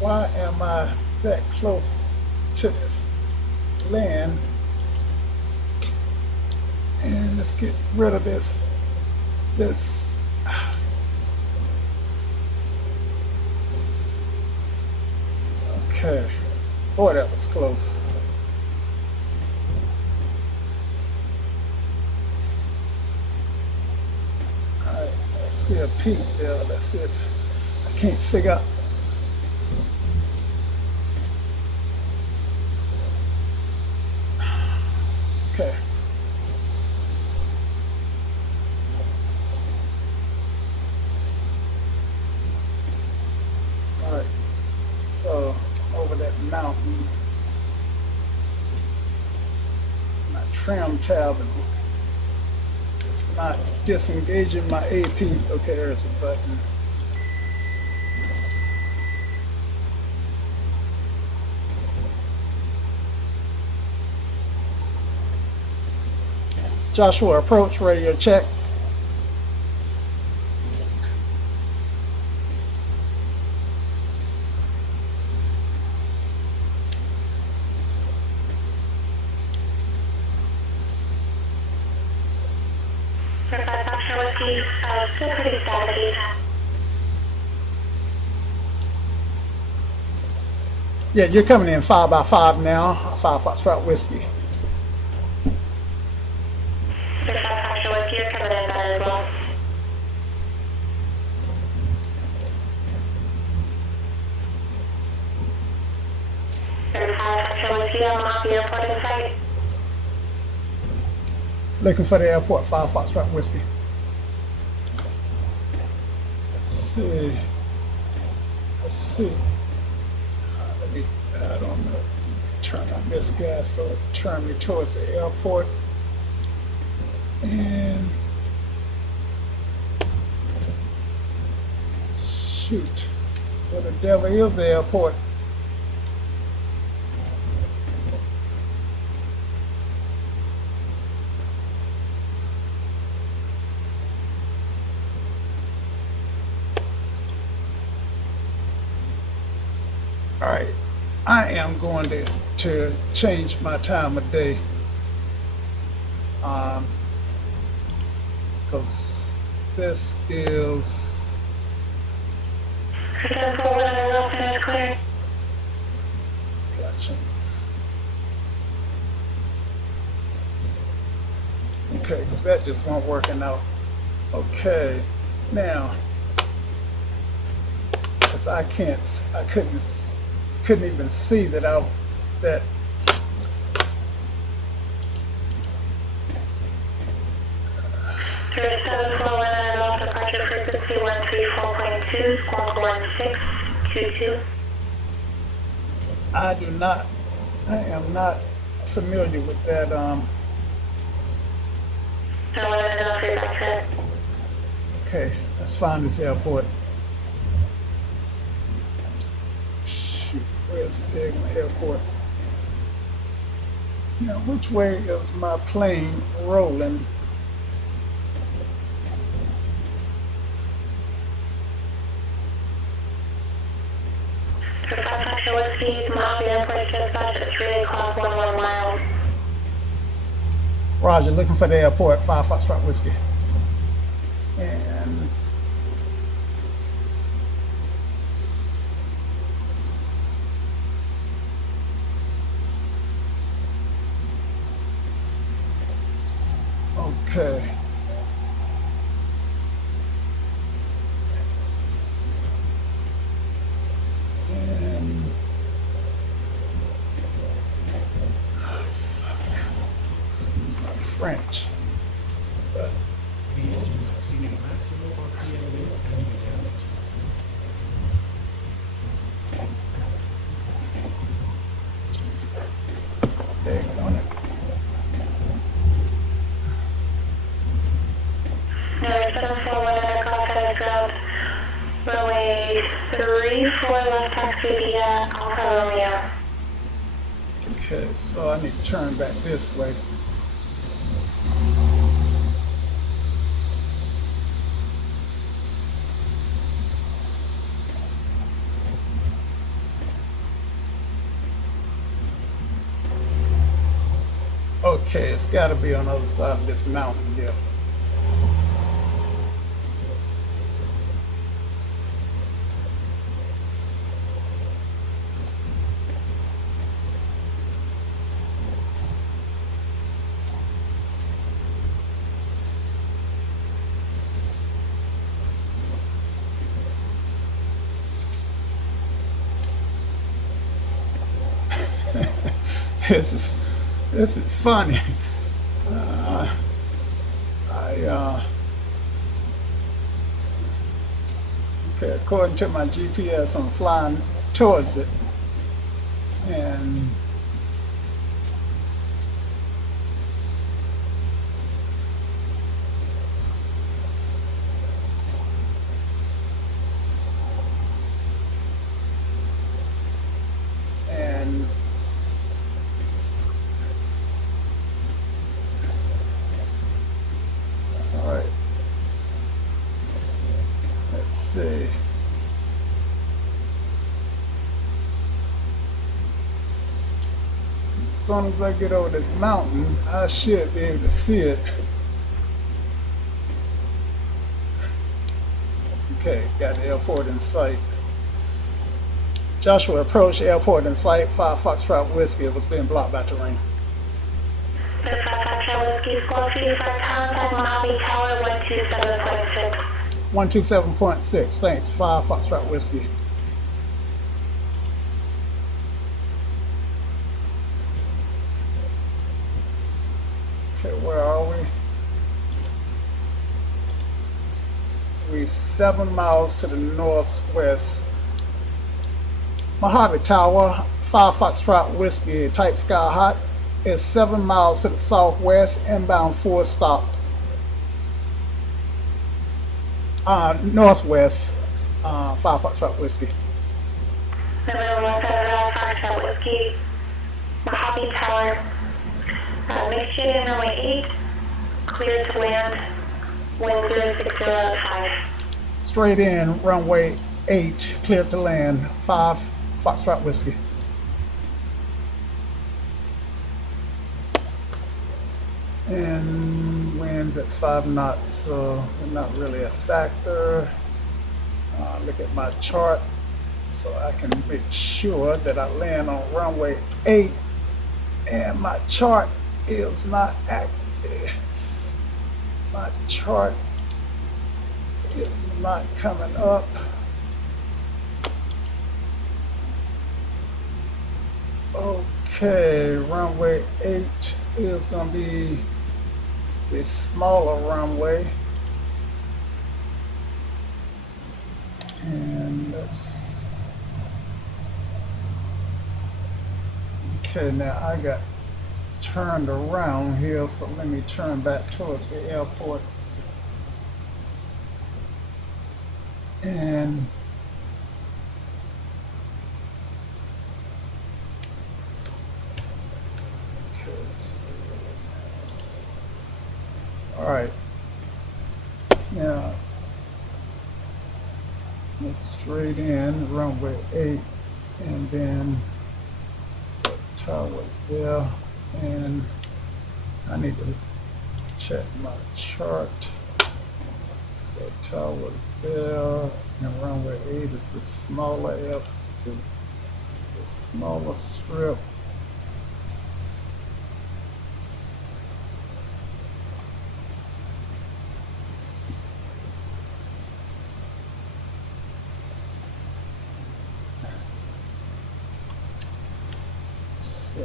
Why am I that close to this land? And let's get rid of this. Okay. Boy, that was close. All right, so I see a peak there. Let's see if can't figure out. Okay. All right. So over that mountain, my trim tab is not disengaging my AP. Okay, there's a button. Joshua, approach radio check. Still pretty staticky. Yeah, you're coming in 5x5 now. 5 Foxtrot Whiskey. You're coming in better as well. I'm off the airport in sight. Looking for the airport, 5 Foxtrot Whiskey. Let's see. Let me, I don't know. Turn on this gas so it turn me towards the airport. And shoot, where the devil is the airport? All right, I am going to change my time of day. Because this is clear. Okay, because that just won't working out. Okay, now, because I couldn't even see that that. There's 741 and off departure frequency 134.2, squawk 1622. I am not familiar with that. Okay, let's find this airport. Shoot, where's the daggone airport? Now, which way is my plane rolling? Roger, looking for the airport, 5 Foxtrot Whiskey. And okay. And excuse my French, but daggone it. No, 741 and call FedEx ground. Runway 34 left taxi via Alpha Romeo. Okay, so I need to turn back this way. Okay, it's got to be on the other side of this mountain here. This is funny. Okay, according to my GPS, I'm flying towards it, and all right, let's see. As soon as I get over this mountain, I should be able to see it. Okay, got the airport in sight. Joshua approached the airport in sight. 5 Foxtrot Whiskey was being blocked by terrain. 5 Foxtrot Whiskey, squawk 55, contact Mojave Tower 127.6. 127.6, thanks. 5 Foxtrot Whiskey. Okay, where are we? We're 7 miles to the northwest. Mojave Tower, 5 Foxtrot Whiskey, type Sky Hot, is 7 miles to the southwest, inbound 4 stop. Northwest, 5 Foxtrot Whiskey. November 175 Foxtrot Whiskey, Mojave Tower, mixed shade runway 8, clear to land, wind 0605. Straight in, runway 8, clear to land, 5 Foxtrot Whiskey. And winds at 5 knots, so they're not really a factor. Look at my chart so I can make sure that I land on runway 8, and my chart is not active. My chart is not coming up. Okay, runway 8 is going to be the smaller runway. And let's... Okay, now I got turned around here, so let me turn back towards the airport. And all right, now let's straight in runway 8, and then so tower's there, and I need to check my chart. So tower's there, and runway 8 is the smaller the smaller strip. So,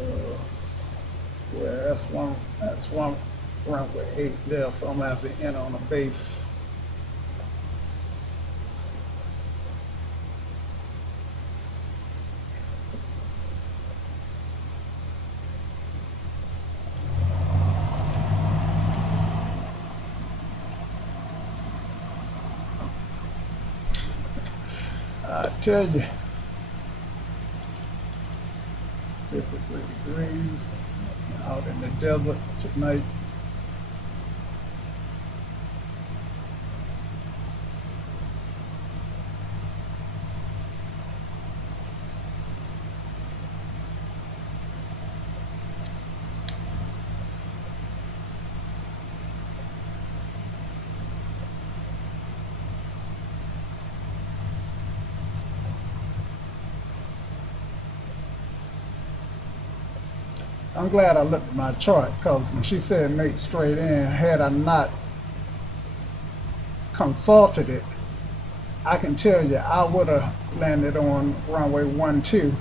yeah, that's one runway 8 there, so I'm gonna have to enter on a base. I tell you, 53 degrees out in the desert tonight. I'm glad I looked at my chart, because when she said make straight in, had I not consulted it, I can tell you I would have landed on runway 12.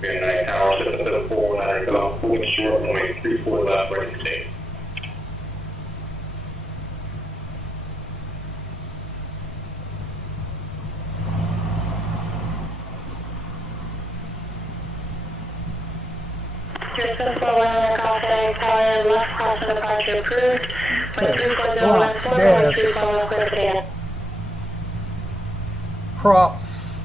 Green 9 Tower, set up at 419 Golf, forward short, runway 34 left, ready for take. Houston 419 Golf Heading Tower, left crossing departure approved. Runway 340 left, Blocks, 413 left, clear for data. Props,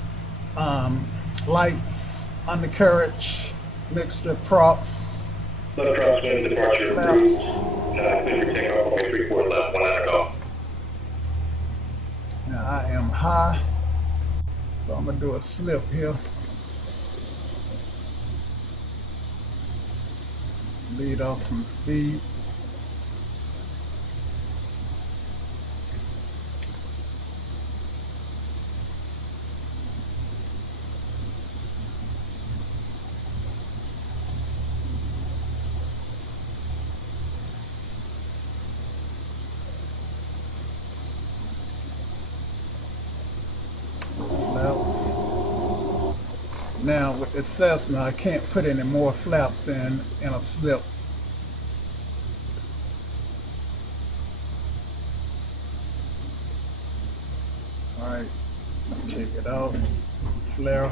lights, undercarriage, mixture props, Left crosswind departure flaps. approved. Clear for takeoff, runway 34 left, 19 Golf. Now I am high, so I'm gonna do a slip here. Lead off some speed. Flaps. Now with the Cessna, I can't put any more flaps in a slip. All right, take it out. Flare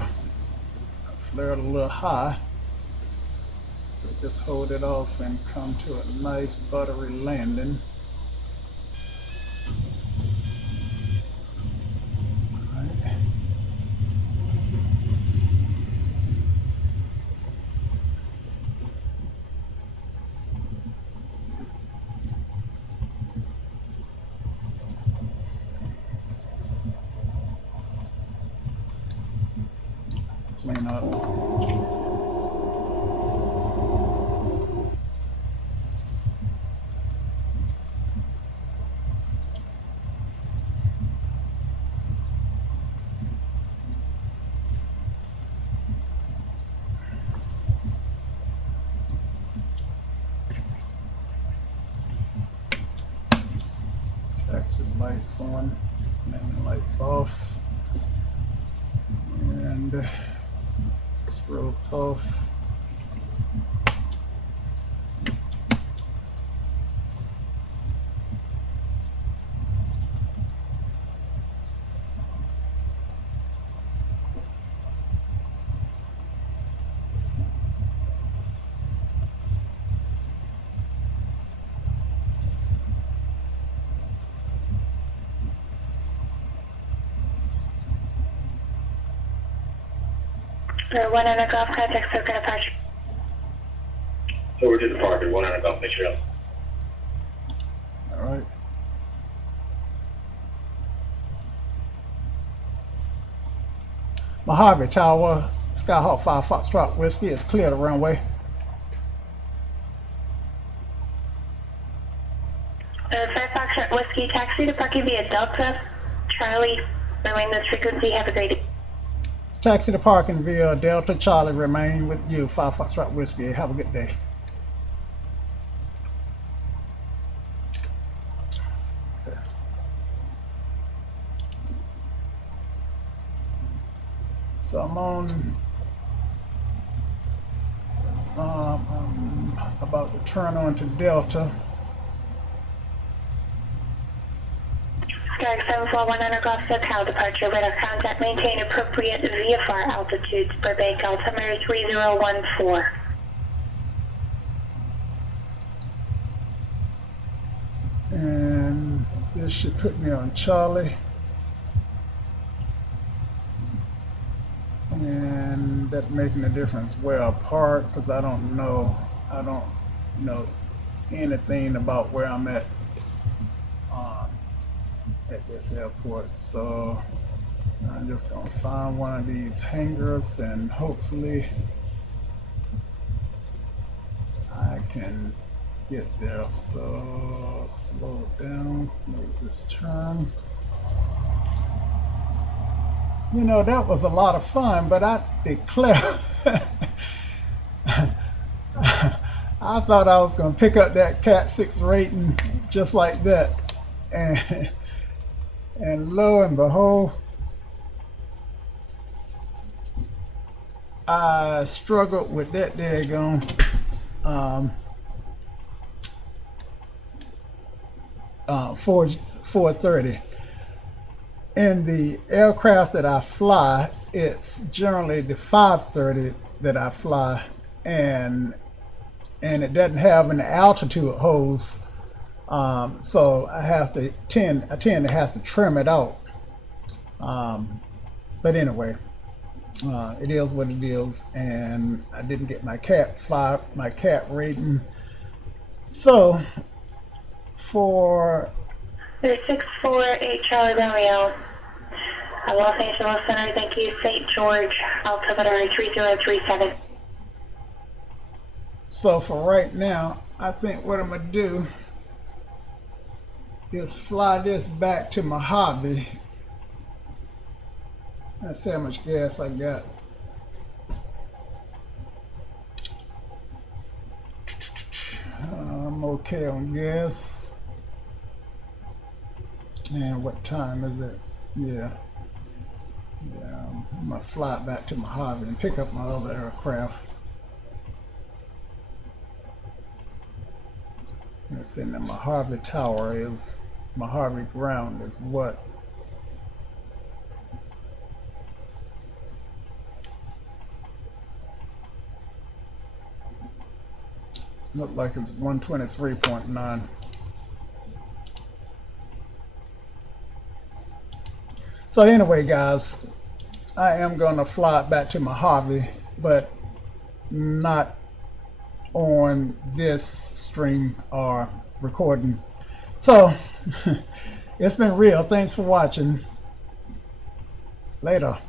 it a little high. Just hold it off and come to a nice buttery landing. Clean up. Taxi lights on, landing lights off, and strobes off. One on a golf, contact circuit departure. So we're to departure, 19 Golf, make sure. All right. Mojave Tower, Skyhawk 5 Foxtrot Whiskey is clear the runway. Fair Foxtrot Whiskey, taxi to parking via Delta, Charlie, remain this frequency, have a great day. Taxi to parking via Delta Charlie, remain with you, 5 Foxtrot Whiskey. Have a good day. Okay. So I'm on, I'm about to turn on to Delta. Skyx 741 Golf SoCal departure, radar contact, maintain appropriate VFR altitudes, Burbank altimeter 3014. And this should put me on Charlie. And that making a difference where I park, because I don't know anything about where I'm at this airport. So I'm just gonna find one of these hangars and hopefully I can get there. So slow it down, make this turn. You know, that was a lot of fun, but I declare I thought I was going to pick up that CAT-6 rating just like that. And lo and behold, I struggled with that daggone 430. In the aircraft that I fly, it's generally the 530 that I fly, and it doesn't have an altitude hose, so I tend to have to trim it out. But anyway, it is what it is, and I didn't get my CAT rating. So for 648 Charlie Romeo, Los Angeles Center, thank you, St. George, altimeter 3037. So for right now, I think what I'm gonna do is fly this back to Mojave. Let's see how much gas I got. I'm okay on gas. And what time is it? Yeah, I'm gonna fly it back to Mojave and pick up my other aircraft. Let's see, the Mojave Tower is, Mojave ground is what? Look like it's 123.9. So anyway, guys, I am going to fly it back to Mojave, but not on this stream or recording. So it's been real. Thanks for watching. Later.